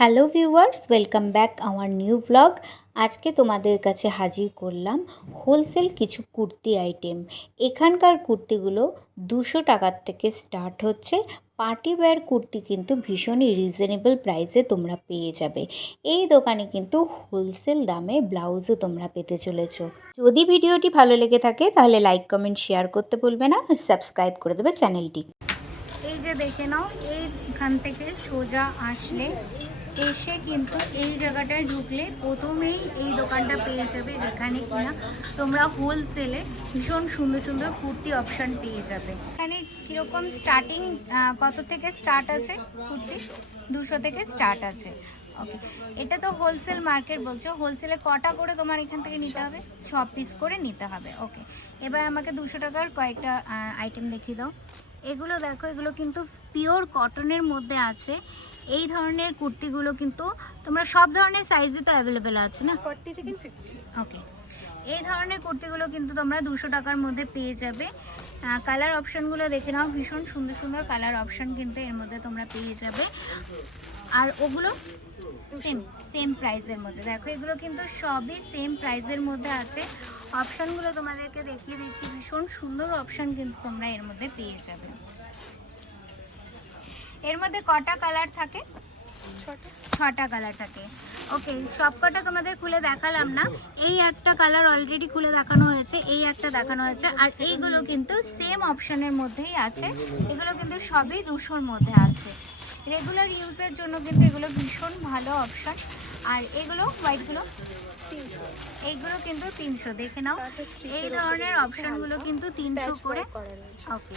Hello viewers, welcome back our new blog. আজকে তোমাদের কাছে হাজির করলাম হোলসেল কিছু কুর্তি আইটেম। এখানকার কুর্তিগুলো 200 টাকার থেকে স্টার্ট হচ্ছে। পার্টি ওয়্যার কুর্তি কিন্তু ভীষণই রিজনেবল প্রাইসে তোমরা পেয়ে যাবে। এই দোকানে কিন্তু হোলসেল দামে ব্লাউজও তোমরা পেতে চলেছো। যদি ভিডিওটি ভালো লেগে থাকে তাহলে লাইক কমেন্ট শেয়ার করতে ভুলবে না, আর সাবস্ক্রাইব করে দেবে চ্যানেলটি। এই যে দেখে নাও, এইখান থেকে সোজা আসলে এসে কিন্তু এই জায়গাটায় ঢুকলে প্রথমেই এই দোকানটা পেয়ে যাবে, যেখানে কিনা তোমরা হোলসেলে ভীষণ সুন্দর সুন্দর কুর্তি অপশান পেয়ে যাবে। এখানে কীরকম স্টার্টিং কত থেকে স্টার্ট আছে কুর্তি? 200 থেকে স্টার্ট আছে। ওকে, এটা তো হোলসেল মার্কেট বলছো, হোলসেলে কটা করে তোমার এখান থেকে নিতে হবে? 6 পিস করে নিতে হবে। ওকে, এবার আমাকে 200 টাকার কয়েকটা আইটেম দেখিয়ে দাও। এগুলো দেখো, এগুলো কিন্তু পিওর কটনের মধ্যে আছে। এই ধরনের কুর্তিগুলো কিন্তু তোমরা সব ধরনের সাইজে তো অ্যাভেলেবেল আছে না, 40 থেকে 50। ওকে, এই ধরনের কুর্তিগুলো কিন্তু তোমরা 200 টাকার মধ্যে পেয়ে যাবে। কালার অপশানগুলো দেখে নাও, ভীষণ সুন্দর সুন্দর কালার অপশান কিন্তু এর মধ্যে তোমরা পেয়ে যাবে। আর ওগুলো সেম প্রাইসের মধ্যে। দেখো, এগুলো কিন্তু সবই সেম প্রাইসের মধ্যে আছে। অপশানগুলো তোমাদেরকে দেখিয়ে দিচ্ছি, ভীষণ সুন্দর অপশান কিন্তু তোমরা এর মধ্যে পেয়ে যাবে। এর মধ্যে কটা কালার থাকে? 6টা কালার থাকে। ওকে, সব কটা তোমাদের খুলে দেখালাম না। এই একটা কালার অলরেডি খুলে দেখানো হয়েছে, এই একটা দেখানো হয়েছে, আর এইগুলো কিন্তু সেম অপশানের মধ্যেই আছে। এগুলো কিন্তু সবই 200-র মধ্যে আছে। রেগুলার ইউজের জন্য কিন্তু এগুলো ভীষণ ভালো অপশান। আর এগুলো হোয়াইটগুলো 300, এইগুলো কিন্তু 300। দেখে নাও, এই ধরনের অপশানগুলো কিন্তু 300 করে। ওকে,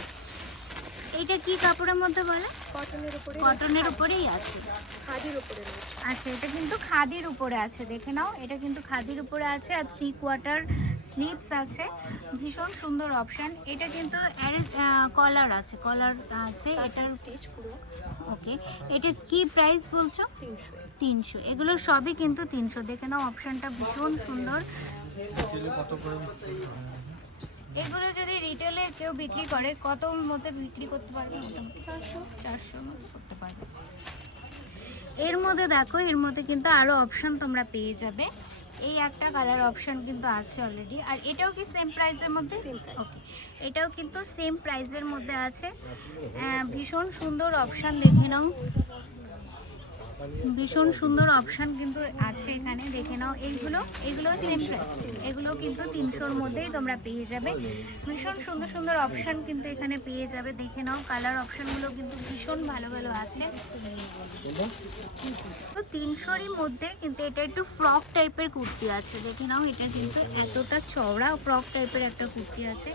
এইটা কি কাপড়ের মধ্যে বলে? কটনের উপরেই আছে, খাদির উপরে রয়েছে। আচ্ছা, এটা কিন্তু খাদির উপরে আছে। দেখে নাও, এটা কিন্তু খাদির উপরে আছে, আর 3/4 স্লিভস আছে। ভীষণ সুন্দর অপশান। এটা কিন্তু কলার আছে, কলার আছে এটার স্টিচ পুরো। ওকে, এটা কি প্রাইস বলছো? 300। এগুলো সবই কিন্তু 300। দেখে নাও, অপশানটা ভীষণ সুন্দর। এগুলো যদি রিটেলে কেউ বিক্রি করে, কত মধ্যে বিক্রি করতে পারবে? মোটামুটি 400-400 মধ্যে করতে পারবে। এর মধ্যে দেখো, এর মধ্যে কিন্তু আরও অপশান তোমরা পেয়ে যাবে। এই একটা কালার অপশান কিন্তু আছে অলরেডি। আর এটাও কি সেম প্রাইসের মধ্যে? ওকে, এটাও কিন্তু সেম প্রাইসের মধ্যে আছে। ভীষণ সুন্দর অপশান, দেখে নাও, ভীষণ সুন্দর অপশান কিন্তু আছে এখানে। দেখে নাও, এগুলো সেম প্রাইস, এগুলো কিন্তু 300-র মধ্যেই তোমরা পেয়ে যাবে। ভীষণ সুন্দর সুন্দর অপশান কিন্তু এখানে পেয়ে যাবে। দেখে নাও, কালার অপশানগুলো কিন্তু ভীষণ ভালো ভালো আছে। তো 300-রই মধ্যে কিন্তু এটা একটু ফ্রক টাইপের কুর্তি আছে। দেখে নাও, এটা কিন্তু এতটা চওড়া ফ্রক টাইপের একটা কুর্তি আছে।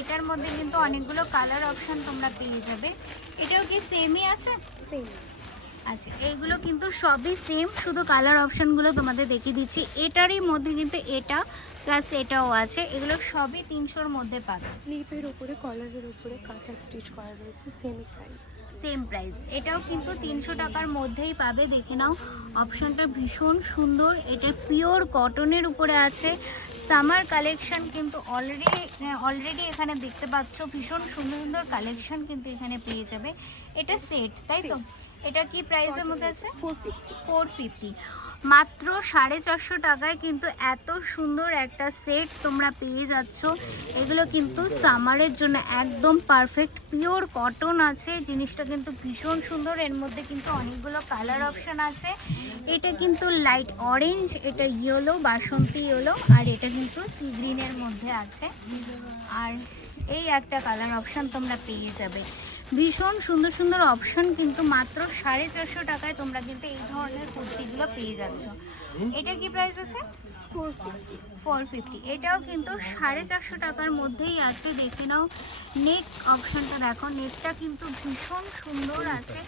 এটার মধ্যে কিন্তু অনেকগুলো কালার অপশান তোমরা পেয়ে যাবে। এটাও কি সেমই আছে? সেম। আচ্ছা, এইগুলো কিন্তু সবই সেম, শুধু কালার অপশানগুলো তোমাদের দেখিয়ে দিচ্ছি। এটারই মধ্যে কিন্তু এটা প্লাস এটাও আছে। এগুলো সবই 300-র মধ্যে পাবে। স্লিপের উপরে, কলারের উপরে কাঁথা স্টিচ করা রয়েছে, সেম প্রাইস। এটাও কিন্তু 300 টাকার মধ্যেই পাবে। দেখে নাও, অপশানটা ভীষণ সুন্দর। এটা পিওর কটনের উপরে আছে। সামার কালেকশন কিন্তু অলরেডি এখানে দেখতে পাচ্ছ। ভীষণ সুন্দর সুন্দর কালেকশন কিন্তু এখানে পেয়ে যাবে। এটা সেট, তাই তো? এটা কি প্রাইসের মধ্যে আছে? 450। মাত্র 450 টাকায় কিন্তু এত সুন্দর একটা সেট তোমরা পেয়ে যাচ্ছ। এগুলো কিন্তু সামারের জন্য একদম পারফেক্ট, পিওর কটন আছে। জিনিসটা কিন্তু ভীষণ সুন্দর। এর মধ্যে কিন্তু অনেকগুলো কালার অপশান আছে। এটা কিন্তু লাইট অরেঞ্জ, এটা ইয়েলো, বাসন্তী ইয়েলো, আর এটা কিন্তু সি গ্রিনের মধ্যে আছে। আর এই একটা কালার অপশান তোমরা পেয়ে যাবে। ভীষণ সুন্দর সুন্দর অপশান কিন্তু মাত্র 450 টাকায় তোমরা কিন্তু এই ধরনের কুর্তিগুলো পেয়ে যাচ্ছ। এটা কি প্রাইস আছে? 450। এটাও কিন্তু 450 টাকার মধ্যেই আছে। দেখে নাও, নেক অপশানটা দেখো, নেকটা কিন্তু ভীষণ সুন্দর আছে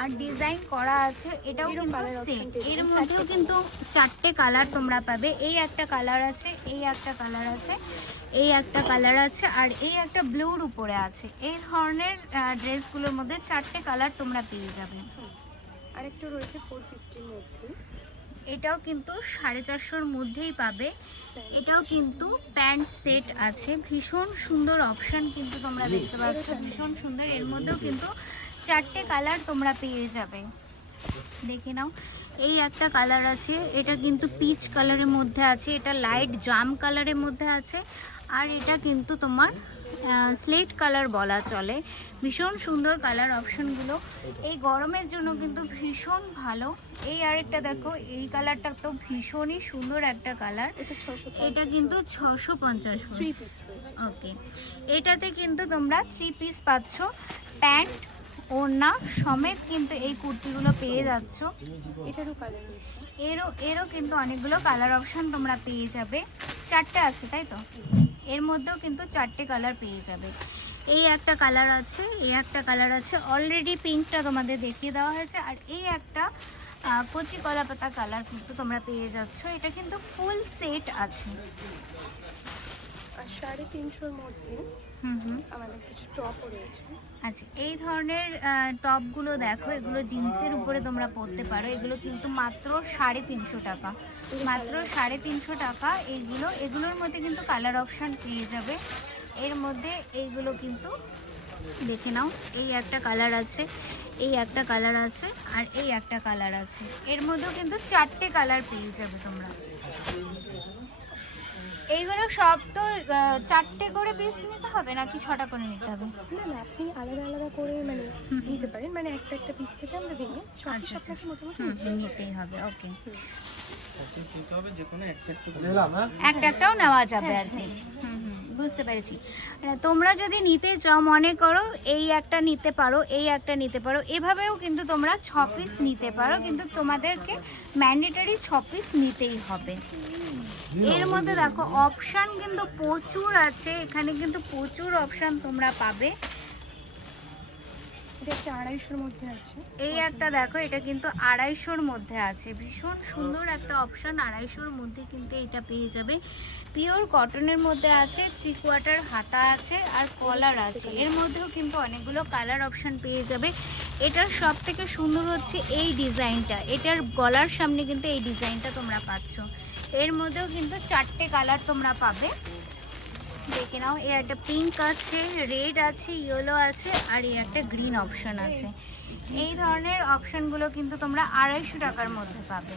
আর ডিজাইন করা আছে। এটাও কিন্তু সেট। এর মধ্যেও কিন্তু 4টে কালার তোমরা পাবে। এই একটা কালার আছে, এই একটা কালার আছে, এই একটা কালার আছে, আর এই একটা ব্লুর উপরে আছে। এই ধরনের ড্রেসগুলোর মধ্যে 4টে কালার তোমরা পেয়ে যাবে। আরেকটা রয়েছে 450-র মধ্যে। এটাও কিন্তু 450-র মধ্যেই পাবে। এটাও কিন্তু প্যান্ট সেট আছে। ভীষণ সুন্দর অপশান কিন্তু তোমরা দেখতে পাচ্ছ, ভীষণ সুন্দর। এর মধ্যেও কিন্তু 4টে কালার তোমরা পেয়ে যাবে। দেখে নাও। এই একটা কালার আছে, এটা কিন্তু পিচ কালারের মধ্যে আছে, এটা লাইট জাম কালারের মধ্যে আছে, আর এটা কিন্তু তোমার স্লেট কালার বলা চলে। ভীষণ সুন্দর কালার অপশনগুলো, এই গরমের জন্য কিন্তু ভীষণ ভালো। এই আরেকটা দেখো, এই কালারটা তো ভীষণই সুন্দর একটা কালার, এটা 650 এটা কিন্তু 650 3 পিস রয়েছে। ওকে। এটাতে কিন্তু তোমরা 3 পিস পাচ্ছ, প্যান্ট ওড়না সমেত কিন্তু এই কুর্তিগুলো পেয়ে যাচ্ছ। এটারও কালার রয়েছে। এরও কিন্তু অনেকগুলো কালার অপশন তোমরা পেয়ে যাবে, 4টে আছে তাই তো, এর মধ্যেও কিন্তু 4টে কালার পেয়ে যাবে। এই একটা কালার আছে, এই একটা কালার আছে, অলরেডি পিঙ্কটা তোমাদের দেখিয়ে দেওয়া হয়েছে, আর এই একটা কচি কলা পাতা কালার কিন্তু তোমরা পেয়ে যাচ্ছ। এটা কিন্তু ফুল সেট আছে। আর 350-এর মধ্যে আমাদের কিছু টপও রয়েছে। আচ্ছা, এই ধরনের টপগুলো দেখো, এগুলো জিন্সের উপরে তোমরা পরতে পারো, এগুলো কিন্তু মাত্র 350 টাকা, মাত্র 350 টাকা। এগুলোর মধ্যে কিন্তু কালার অপশান পেয়ে যাবে। এর মধ্যে এইগুলো কিন্তু দেখে নাও, এই একটা কালার আছে, এই একটা কালার আছে, আর এই একটা কালার আছে, এর মধ্যেও কিন্তু 4টে কালার পেয়ে যাবে তোমরা। এইগুলো সব তো 4টে করে পিস নিতে হবে নাকি 6টা করে নিতে হবে? না না, আপনি আলাদা আলাদা করে মানে নিতে পারেন, মানে একটা একটা পিস থেকে আমরা ভেঙে সব পিস আচ্ছা, আপনাকে মোটামুটি নিতেই হবে। ওকে, হ্যাঁ? একটাও নেওয়া যাবে আর কি। বুঝতে পেরেছি। তোমরা যদি নিতে চাও, মনে করো এই একটা নিতে পারো, এই একটা নিতে পারো, এভাবেও কিন্তু তোমরা 6 পিস নিতে পারো, কিন্তু তোমাদেরকে ম্যান্ডেটরি 6 পিস নিতেই হবে। এর মধ্যে দেখো অপশান কিন্তু প্রচুর আছে, এখানে কিন্তু প্রচুর অপশান তোমরা পাবে। এটা একটা 250-এর মধ্যে আছে। এই একটা দেখো, এটা কিন্তু 250-এর মধ্যে আছে, ভীষণ সুন্দর একটা অপশান। 250-এর মধ্যে কিন্তু এটা পেয়ে যাবে, পিওর কটনের মধ্যে আছে, 3/4 হাতা আছে, আর কলার আছে। এর মধ্যেও কিন্তু অনেকগুলো কালার অপশান পেয়ে যাবে। এটার সব থেকে সুন্দর হচ্ছে এই ডিজাইনটা, এটার গলার সামনে কিন্তু এই ডিজাইনটা তোমরা পাচ্ছ। এর মধ্যেও কিন্তু 4টে কালার তোমরা পাবে, দেখে নাও। এর একটা পিঙ্ক আছে, রেড আছে, ইয়েলো আছে, আর এই একটা গ্রিন অপশন আছে। এই ধরনের অপশনগুলো কিন্তু তোমরা 250 টাকার মধ্যে পাবে।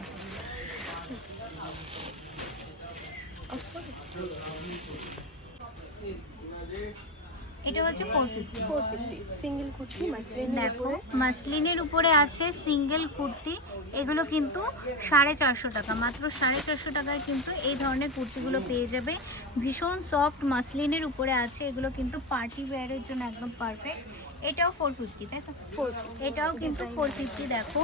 এটা হচ্ছে 450। সিঙ্গেল কুর্তি মাসলিনের দেখো, উপরে। মাসলিনের উপরে আছে সিঙ্গেল কুর্তি, এগুলো কিন্তু 450 টাকা, মাত্র 450 টাকায় কিন্তু এই ধরনের কুর্তিগুলো পেয়ে যাবে। ভীষণ সফট মাসলিনের উপরে আছে, এগুলো কিন্তু পার্টি ওয়্যারের জন্য একদম পারফেক্ট। এটাও 450 তাই তো? 450 এটাও কিন্তু 450। দেখো,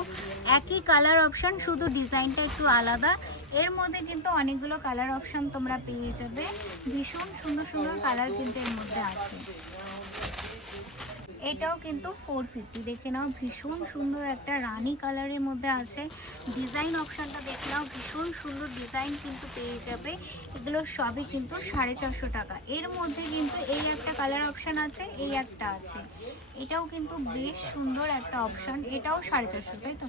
একই কালার অপশান, শুধু ডিজাইনটা একটু আলাদা। এর মধ্যে কিন্তু অনেকগুলো কালার অপশান তোমরা পেয়ে যাবে, ভীষণ সুন্দর সুন্দর কালার কিন্তু এর মধ্যে আছে। এটাও কিন্তু 450, দেখে নাও, ভীষণ সুন্দর একটা রানী কালারের মধ্যে আছে। ডিজাইন অপশানটা দেখে নাও, ভীষণ সুন্দর ডিজাইন কিন্তু পেয়ে যাবে। এগুলো সবই কিন্তু 450 টাকা। এর মধ্যে কিন্তু এই একটা কালার অপশান আছে, এই একটা আছে, এটাও কিন্তু বেশ সুন্দর একটা অপশান, এটাও 450 তাই তো?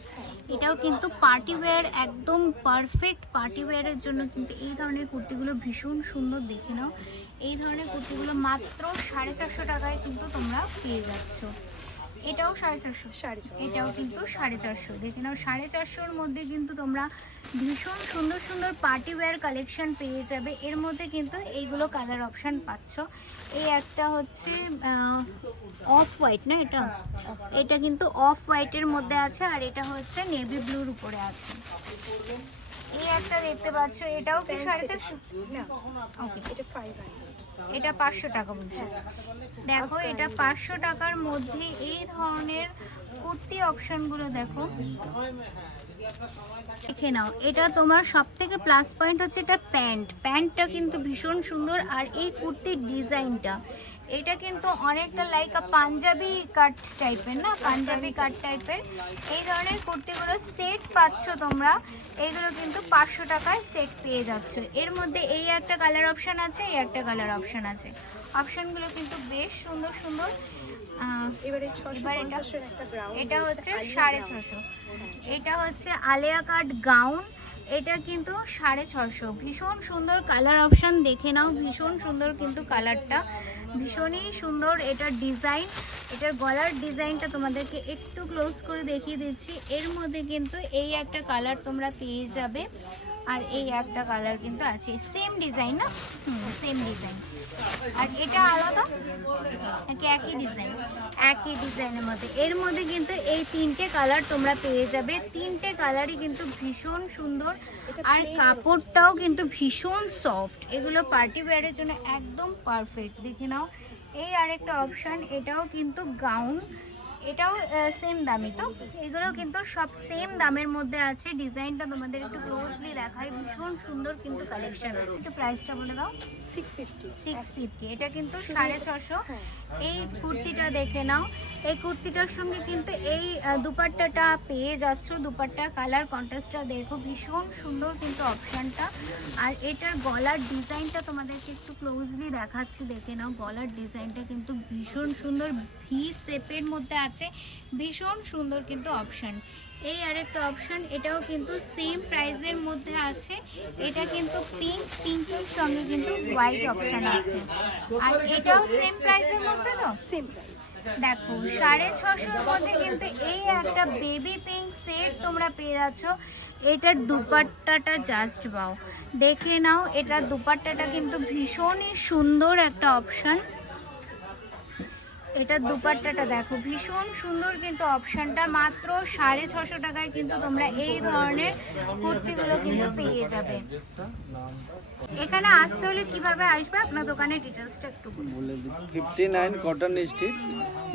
এটাও কিন্তু পার্টি ওয়্যার, একদম পারফেক্ট পার্টি ওয়্যারের জন্য কিন্তু এই ধরনের কুর্তিগুলো ভীষণ সুন্দর, দেখে নাও। এই ধরনের কুর্তিগুলো মাত্র 450 টাকায় কিন্তু তোমরা পেয়ে যাচ্ছ। এটাও 450, এটাও কিন্তু 450, দেখে নাও। 450-এর মধ্যে কিন্তু তোমরা ভীষণ সুন্দর সুন্দর পার্টি ওয়্যার কালেকশন পেয়ে যাবে। এর মধ্যে কিন্তু এইগুলো কালার অপশান পাচ্ছ। এই একটা হচ্ছে অফ হোয়াইট না, এটা কিন্তু অফ হোয়াইটের মধ্যে আছে, আর এটা হচ্ছে নেভি ব্লুর উপরে আছে। এই একটা দেখতে পাচ্ছ, এটাও কি 450? না, ওকে, এটা 500। এটা 500 টাকা বলছে। দেখো, এটা 500 টাকার মধ্যে এই ধরনের কুর্তি অপশনগুলো দেখো, দেখে নাও। এটা তোমার সব থেকে প্লাস পয়েন্ট হচ্ছে এটা প্যান্টটা কিন্তু ভীষণ সুন্দর, আর এই কুর্তির ডিজাইনটা, এটা কিন্তু অনেকটা লাইক পাঞ্জাবি কাট টাইপের না, পাঞ্জাবি কাট টাইপের। এই ধরনের কুর্তিগুলো সেট পাচ্ছ তোমরা, এইগুলো কিন্তু 500 টাকায় সেট পেয়ে যাচ্ছ। এর মধ্যে এই একটা কালার অপশান আছে, এই একটা কালার অপশান আছে, অপশানগুলো কিন্তু বেশ সুন্দর সুন্দর। এবারে 650-এর একটা গ্রাউন্ড, এটা হচ্ছে 650, এটা হচ্ছে আলিয়া কাট গাউন, এটা কিন্তু 650। ভীষণ সুন্দর কালার অপশান, দেখে নাও, ভীষণ সুন্দর কিন্তু কালারটা। ভীষণই সুন্দর এটার ডিজাইন। এটার গলার ডিজাইনটা তোমাদেরকে একটু ক্লোজ করে দেখিয়ে দিচ্ছি। এর মধ্যে কিন্তু এই একটা কালার তোমরা পেয়ে যাবে, আর এই একটা কালার কিন্তু আছে, সেম ডিজাইন না? Same design. আর এটা আলাদা নাকি একই ডিজাইন? একই ডিজাইনের মধ্যে। এর মধ্যে কিন্তু এই তিনটে কালার তোমরা পেয়ে যাবে। তিনটে কালারই কিন্তু ভীষণ সুন্দর, আর কাপড়টাও কিন্তু ভীষণ সফট। এগুলো পার্টি ওয়্যারের জন্য একদম পারফেক্ট। দেখে নাও, এই আরেকটা অপশান, এটাও কিন্তু গাউন, এটাও সেম দামি। তো এগুলো কিন্তু সব সেম দামের মধ্যে আছে। ডিজাইনটা তোমাদের একটু ক্লোজলি দেখাই, ভীষণ সুন্দর কিন্তু কালেকশন আছে। একটু প্রাইসটা বলে দাও। 650। এটা কিন্তু 650। এই কুর্তিটা দেখে নাও, এই কুর্তিটার সঙ্গে কিন্তু এই দুপাট্টাটা পেয়ে যাচ্ছ। দুপাট্টার কালার কন্ট্রাস্টটা দেখো, ভীষণ সুন্দর কিন্তু অপশানটা। আর এটার গলার ডিজাইনটা তোমাদেরকে একটু ক্লোজলি দেখাচ্ছি, দেখে নাও। গলার ডিজাইনটা কিন্তু ভীষণ সুন্দর, ভি শেপের মধ্যে আছে, ভীষণ সুন্দর কিন্তু অপশান। এই আরেকটা অপশান, এটাও কিন্তু সেম প্রাইসের মধ্যে আছে। এটা কিন্তু পিঙ্কের সঙ্গে কিন্তু হোয়াইট অপশান আছে। আর এটাও সেম প্রাইসের মধ্যে, তো সেম প্রাইস। দেখো 650-র মধ্যে কিন্তু এই একটা বেবি পিঙ্ক সেট তোমরা পেয়ে যাচ্ছ। এটার দুপাট্টাটা জাস্ট বাও, দেখে নাও। এটার দুপাট্টাটা কিন্তু ভীষণই সুন্দর একটা অপশান। এটার দুপাট্টাটা দেখো, ভীষণ সুন্দর কিন্তু অপশানটা। মাত্র 650 টাকায় কিন্তু তোমরা এই ধরনের কুর্তিগুলো কিন্তু পেয়ে যাবে। এখানে আসতে হলে কিভাবে আসবে, আপনার দোকানের ডিটেলসটা একটু বলুন। 59 कॉटन स्ट्रीट,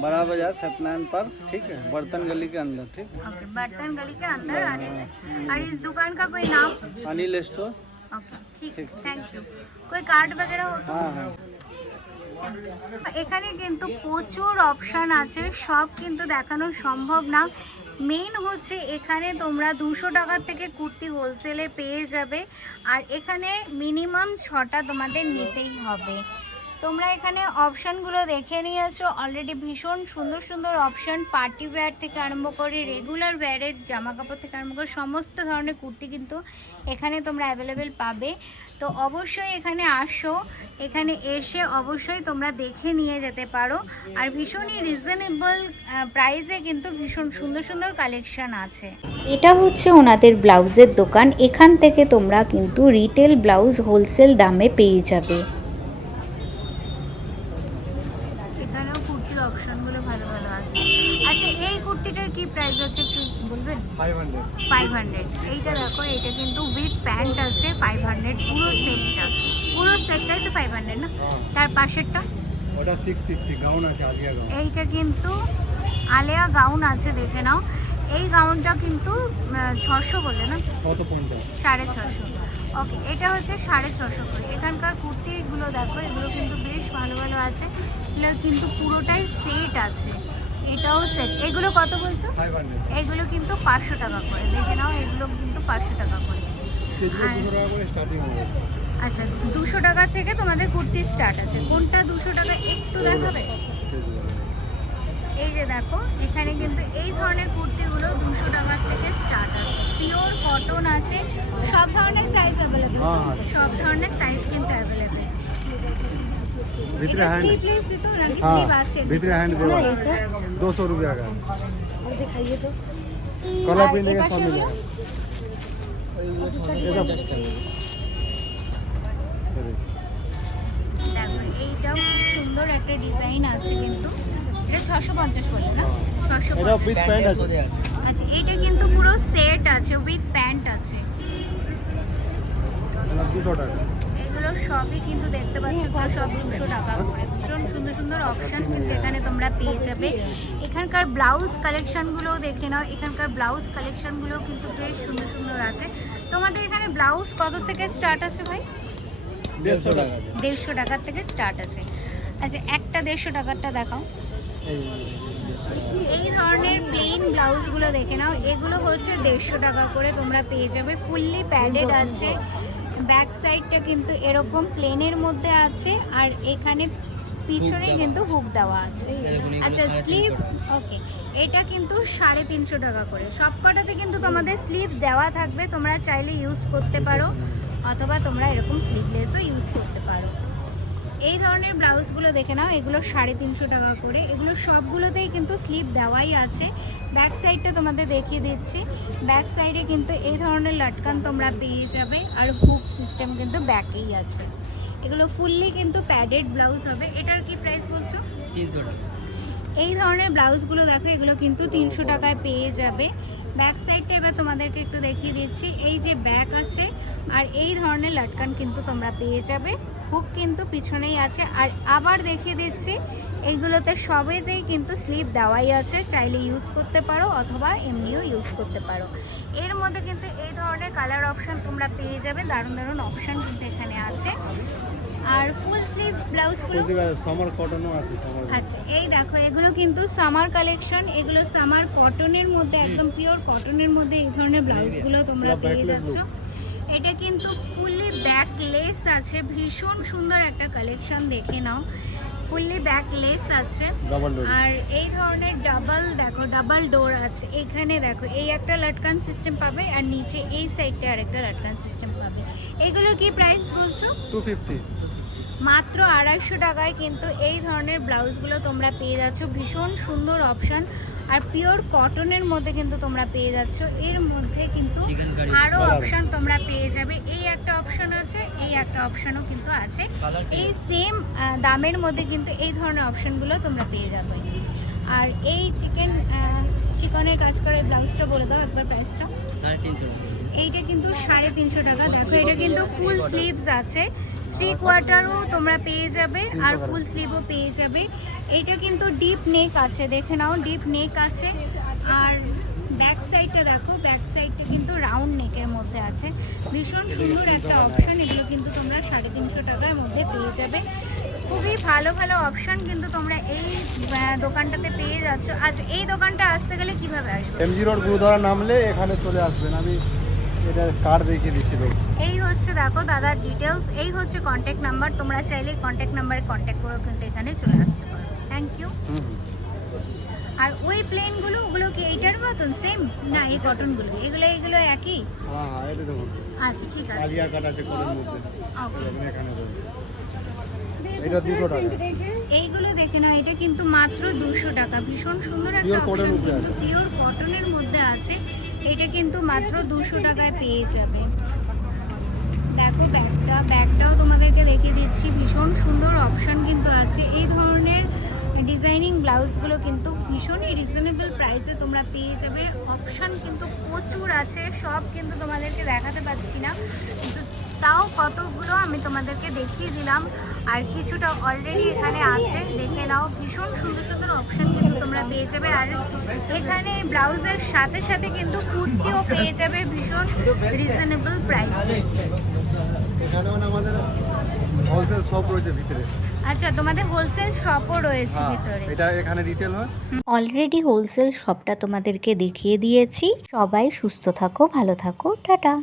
बड़ा बाजार, सत्यनारायण पार्क, ठीक है, बर्तन गली के अंदर, ठीक है। ओके, बर्तन गली के अंदर। और इस दुकान का कोई नाम? अनिल स्टोर। ओके, ठीक है, थैंक यू। कोई कार्ड वगैरह हो तो? हाँ हाँ। এখানে কিন্তু প্রচুর অপশান আছে, সব কিন্তু দেখানো সম্ভব না। মেন হচ্ছে এখানে তোমরা 200 টাকার থেকে কুর্তি হোলসেলে পেয়ে যাবে, আর এখানে মিনিমাম 6টা তোমাদের নিতেই হবে। তোমরা এখানে অপশানগুলো দেখে নিয়েছো অলরেডি, ভীষণ সুন্দর সুন্দর অপশান। পার্টি ওয়্যার থেকে আরম্ভ করে রেগুলার ওয়্যারের জামা কাপড় থেকে আরম্ভ করে সমস্ত ধরনের কুর্তি কিন্তু এখানে তোমরা অ্যাভেলেবেল পাবে। তো অবশ্যই এখানে আসো, এখানে এসে অবশ্যই তোমরা দেখে নিয়ে যেতে পারো। আর ভীষণই রিজনেবল প্রাইসে কিন্তু ভীষণ সুন্দর সুন্দর কালেকশন আছে। এটা হচ্ছে ওনাদের ব্লাউজের দোকান। এখান থেকে তোমরা কিন্তু রিটেল ব্লাউজ হোলসেল দামে পেয়ে যাবে। এখানেও কুর্তির অপশনগুলো ভালো ভালো আছে। আচ্ছা, এই কুর্তিটার কি প্রাইস আছে একটু বলবেন? 500। এইটা দেখো, এটা কিন্তু উইথ প্যান্ট আছে 500, পুরো সেটটাই তো 500 না? তার পাশেরটা ওটা 650 গাউন আছে, আলিয়া গাউন। এইটা কিন্তু আলেয়া গাউন আছে, দেখে নাও। এই গাউনটা কিন্তু 600 বলে না? কত 50? 650। ওকে, এটা হচ্ছে 650 করে। এখানকার কুর্তিগুলো দেখো, এগুলো কিন্তু বেশ ভালো ভালো আছে। এগুলোর কিন্তু পুরোটাই সেট আছে, এটাও সেট। এগুলো কত বলছো? 500। এগুলো কিন্তু 500 টাকা করে, দেখে নাও। এগুলো কিন্তু 500 টাকা করে। কেজি 200 টাকা করে স্টার্টিং হবে। আচ্ছা, 200 টাকা থেকে তোমাদের কুর্তি স্টার্ট আছে। কোনটা 200 টাকা একটু দেখাবে? এই যে দেখো, এখানে কিন্তু এই ধরনের কুর্তিগুলো 200 টাকা থেকে স্টার্ট আছে। পিওর কটন আছে, সব ধরনের সাইজ অ্যাভেলেবেল। সব ধরনের সাইজ কিন্তু অ্যাভেলেবেল। ভিতরে হ্যান্ড, স্লিভলেস তো নাকি স্লিভ আছে? ভিতরে হ্যান্ড দেওয়া है, 200 रुपया का। और दिखाइए तो। कलर प्रिंट का सब এপাশেগুলো? मिलेगा। দেখো, এইটাও খুব সুন্দর একটা ডিজাইন আছে কিন্তু। এটা 650 বলে না? এটা 650। উইথ প্যান্ট আছে। আচ্ছা, এটা কিন্তু পুরো সেট আছে, উইথ প্যান্ট আছে। এটা 200 টাকা। এগুলো সবই কিন্তু দেখতে পাচ্ছ, এগুলো সব 200 টাকা করে। ভীষণ সুন্দর সুন্দর অপশন কিন্তু এখানে তোমরা পেয়ে যাবে। এখানকার ব্লাউজ কালেকশনগুলোও দেখে নাও, এখানকার ব্লাউজ কালেকশনগুলোও কিন্তু বেশ সুন্দর সুন্দর আছে। তোমাদের এখানে ব্লাউজ কত থেকে স্টার্ট আছে ভাই? 150 টাকা। 150 টাকার থেকে স্টার্ট আছে। আচ্ছা, একটা 150 টাকারটা দেখাও। এই ধরনের প্লেন ব্লাউজগুলো দেখে নাও, এগুলো হচ্ছে 150 টাকা করে তোমরা পেয়ে যাবে। ফুললি প্যাডেড আছে, ব্যাক সাইডটা কিন্তু এরকম প্লেনের মধ্যে আছে, আর এখানে পিছনে কিন্তু হুক দেওয়া আছে। আচ্ছা, স্লিভ, ওকে, এটা কিন্তু 350 টাকা করে। সব কটাতে কিন্তু তোমাদের স্লিভ দেওয়া থাকবে, তোমরা চাইলে ইউজ করতে পারো, অথবা তোমরা এরকম স্লিভলেসও ইউজ করতে পারো। এই ধরনের ব্লাউজগুলো দেখে নাও, এগুলো 350 টাকা করে। এগুলো সবগুলোতেই কিন্তু স্লিপ দেওয়াই আছে। ব্যাক সাইডটা তোমাদের দেখিয়ে দিচ্ছি। ব্যাক সাইডে কিন্তু এই ধরনের লটকান তোমরা পেয়ে যাবে, আর হুক সিস্টেম কিন্তু ব্যাকেই আছে। এগুলো ফুললি কিন্তু প্যাডেড ব্লাউজ হবে। এটার কি প্রাইস বলছো? 300 টাকা। এই ধরনের ব্লাউজগুলো দেখো, এগুলো কিন্তু 300 টাকায় পেয়ে যাবে। ব্যাক সাইডটা এবার তোমাদেরকে একটু দেখিয়ে দিচ্ছি। এই যে ব্যাক আছে, আর এই ধরনের লটকান কিন্তু তোমরা পেয়ে যাবে। হুক কিন্তু পিছনেই আছে। আর আবার দেখিয়ে দিচ্ছি, এইগুলোতে সবেতেই কিন্তু স্লিপ দেওয়াই আছে, চাইলে ইউজ করতে পারো অথবা এমনিও ইউজ করতে পারো। এর মধ্যে কিন্তু এই ধরনের কালার অপশান তোমরা পেয়ে যাবে, দারুণ দারুণ অপশান কিন্তু এখানে আছে। আর ফুল স্লিভ ব্লাউজগুলো समर कॉटनও আছে समर। আচ্ছা, এই দেখো, এগুলো কিন্তু সামার কালেকশন। এগুলো সামার কটনের মধ্যে, একদম পিওর কটনের মধ্যে এই ধরনের ব্লাউজগুলো তোমরা পেয়ে যাচ্ছ। এটা কিন্তু ফুললি ব্যাক লেস আছে, ভীষণ সুন্দর একটা কালেকশন, দেখে নাও। ফুললি ব্যাক লেস আছে, আর এই ধরনের ডাবল, দেখো ডাবল ডোর আছে। এখানে দেখো এই একটা লটকান সিস্টেম পাবে, আর নিচে এই সাইডটা আরেকটা লটকান সিস্টেম পাবে। এগুলো কি প্রাইস বলছো? 250। মাত্র 250 টাকায় কিন্তু এই ধরনের ব্লাউজগুলো তোমরা পেয়ে যাচ্ছ। ভীষণ সুন্দর অপশান, আর পিওর কটনের মধ্যে কিন্তু তোমরা পেয়ে যাচ্ছ। এর মধ্যে কিন্তু আরও অপশান তোমরা পেয়ে যাবে। এই একটা অপশান আছে, এই একটা অপশানও কিন্তু আছে। এই সেম দামের মধ্যে কিন্তু এই ধরনের অপশানগুলো তোমরা পেয়ে যাবে। আর এই চিকনের কাজ করা এই ব্লাউজটা বলে দাও একবার প্রাইসটা। 350 টাকা। এইটা কিন্তু 350 টাকা। দেখো, এটা কিন্তু ফুল স্লিভস আছে, 3 কোয়ার্টারও তোমরা পেয়ে যাবে, আর ফুল স্লিভও পেয়ে যাবে। এইটা কিন্তু ডিপ নেক আছে, দেখে নাও, ডিপ নেক আছে। আর ব্যাক সাইডটা দেখো, ব্যাক সাইডটা কিন্তু রাউন্ড নেকের মধ্যে আছে। ভীষণ সুন্দর একটা অপশান। এগুলো কিন্তু তোমরা 350 টাকার মধ্যে পেয়ে যাবে। খুবই ভালো ভালো অপশান কিন্তু তোমরা এই দোকানটাতে পেয়ে যাচ্ছ। আচ্ছা, এই দোকানটা আসতে গেলে কিভাবে আসবে? এমজি রোড গুরুদ্বারা নামলে এখানে চলে আসবেন, আমি এটা কার্ড দেখিয়ে দিচ্ছি। এই হচ্ছে দেখো দাদার ডিটেলস, এই হচ্ছে কন্ট্যাক্ট নাম্বার। তোমরা চাইলে কন্ট্যাক্ট নাম্বারে কন্ট্যাক্ট করে কিন্তু এখানে চলে আসতে পারো। Thank you. আর ওই প্লেনগুলো, ওগুলো কি এইটার মতন সেম? না, এই কটনগুলো, এগুলো এগুলো একই? হ্যাঁ হ্যাঁ, এটা দেখুন, আচ্ছা, ঠিক আছে। কালিয়া কাট আছে কোটের মধ্যে। Okay. এখানে দেখুন, এটা 200 টাকা। এইগুলো দেখে না, এটা কিন্তু মাত্র 200 টাকা। ভীষণ সুন্দর একটা Pure cotton অপশন, উপরে কিন্তু আছে। পিওর কটনের মধ্যে আছে। এটা কিন্তু মাত্র 200 টাকায় পেয়ে যাবে। দেখো ব্যাগটাও তোমাদেরকে দেখিয়ে দিচ্ছি। ভীষণ সুন্দর অপশন কিন্তু আছে। এই ধরনের ডিজাইনিং ব্লাউজগুলো কিন্তু ভীষণই রিজনেবল প্রাইসে তোমরা পেয়ে যাবে। অপশান কিন্তু প্রচুর আছে, সব কিন্তু তোমাদেরকে দেখাতে পাচ্ছি না, কিন্তু তাও কতগুলো আমি তোমাদেরকে দেখিয়ে দিলাম। আর কিছুটা অলরেডি এখানে আছে, দেখে নাও। ভীষণ সুন্দর সুন্দর অপশান কিন্তু তোমরা পেয়ে যাবে। আর এখানে ব্লাউজের সাথে সাথে কিন্তু কুর্তিও পেয়ে যাবে ভীষণ রিজনেবল প্রাইসে। এখানে মানে আমাদের হোলসেল শপ রয়েছে ভিতরে। আচ্ছা, তোমাদের হোলসেল শপও রয়েছে হ্যাঁ, ভিতরে। এটা এখানে রিটেল হয়। অলরেডি হোলসেল শপটা তোমাদেরকে দেখিয়ে দিয়েছি। সবাই সুস্থ থাকো, ভালো থাকো, টাটা।